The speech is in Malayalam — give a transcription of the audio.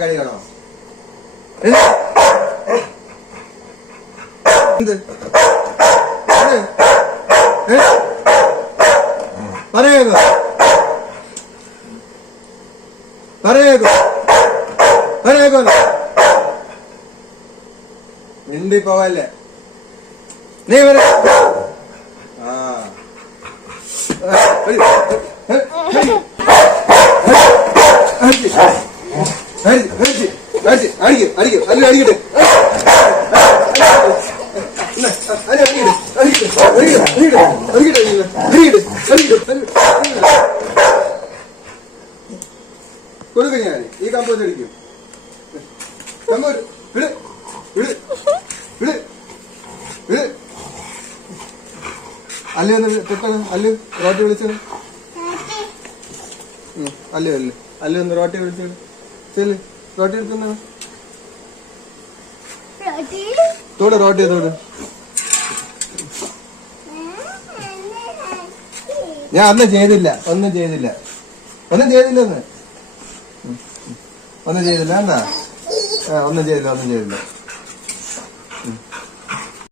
കളിയാണോ? എന്ത് പറയേക്കോ പറയേക്കോ പറയേക്കോ മിണ്ടി പോവല്ലേ നീ വരെ ആ അടിക്കട്ടെ കൊടുക്ക ഞാൻ ഈ കമ്പോസ്റ്റ് അടിക്കും. കമ്പോസ്റ്റ് വിട് വിട് വിട് വിട്. അല്ലേ ഒന്ന് തൊട്ടാണ് അല്ല് റോട്ടി വിളിച്ചത്. അല്ലേ അല്ലേ അല്ലേ ഒന്ന് റോട്ടി വിളിച്ചത്. ചെല്ല് റോട്ടി എടുക്കുന്ന തോട് റോട്ടി തോട്. ഞാൻ ഒന്നും ചെയ്തില്ല ഒന്നും ചെയ്തില്ല ഒന്നും ചെയ്തില്ലെന്ന് ഒന്നും ചെയ്തില്ല എന്നാ ഒന്നും ചെയ്തില്ല ഒന്നും ചെയ്തില്ല.